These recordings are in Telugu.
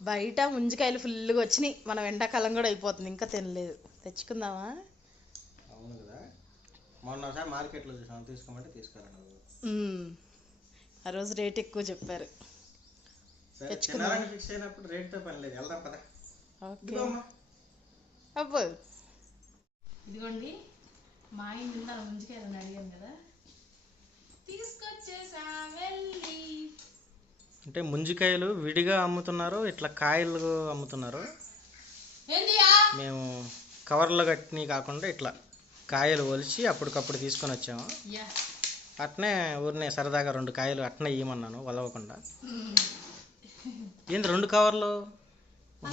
బయట ముంజికాయలు ఫుల్గా వచ్చినాయి. మనం ఎండాకాలం కూడా అయిపోతుంది. ఇంకా తినలేదు. తెచ్చుకుందామా? అవును కదా. మొన్న ఒకసారి మార్కెట్లో చూసాను తీసుకోమంటే తీసుకురాను. ఆ రోజు రేట్ ఎక్కువ చెప్పారు. సరే తెచ్చుకుందాం. తినాలని ఫిక్స్ అయినప్పుడు రేట్తో పని లేదు. వెళ్దాం పద. ఓకే. అబ్బో. ఇదిగోండి మా నిన్న ముంజికాయలు అడిగాను కదా. అంటే ముంజికాయలు విడిగా అమ్ముతున్నారు ఇట్లా కాయలు అమ్ముతున్నారు? మేము కవర్లో కట్టినవి కాకుండా ఇట్లా కాయలు ఒలిచి అప్పటికప్పుడు తీసుకొని వచ్చాము. అట్నే ఊరినే సరదాగా రెండు కాయలు అట్నే ఇవ్వమన్నాను వలవకుండా. ఏంది రెండు కవర్లు?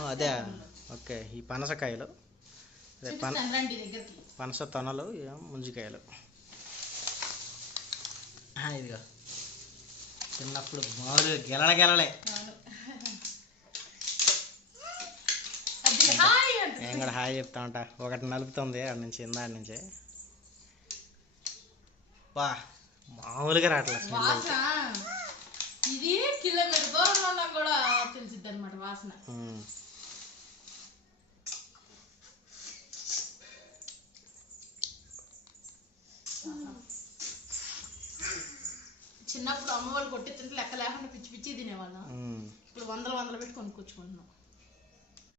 అదే. ఓకే ఈ పనసకాయలు అదే పన పనస తొనలు ముంజికాయలు. ఇదిగో. చిన్నప్పుడు మామూలుగా గెలల గెలలే. నేను కూడా హాయ్ చెప్తా ఉంటా. ఒకటి నలుపుతుంది ఆడ నుంచి ఇందాడి నుంచి. వా మామూలుగా రావట్లేదు స్మెల్ ఇది కిలోమీటర్ దూరంలో ఉన్నా కూడా తెలిసిద్ది అనమాట వాసన చిన్నప్పుడు అమ్మ వాళ్ళు కొట్టి తింటే లెక్క లేకుండా పిచ్చి పిచ్చి తినేవాళ్ళం. ఇప్పుడు వందలు వందలు పెట్టి కొనుక్కొచ్చుకుంటున్నాం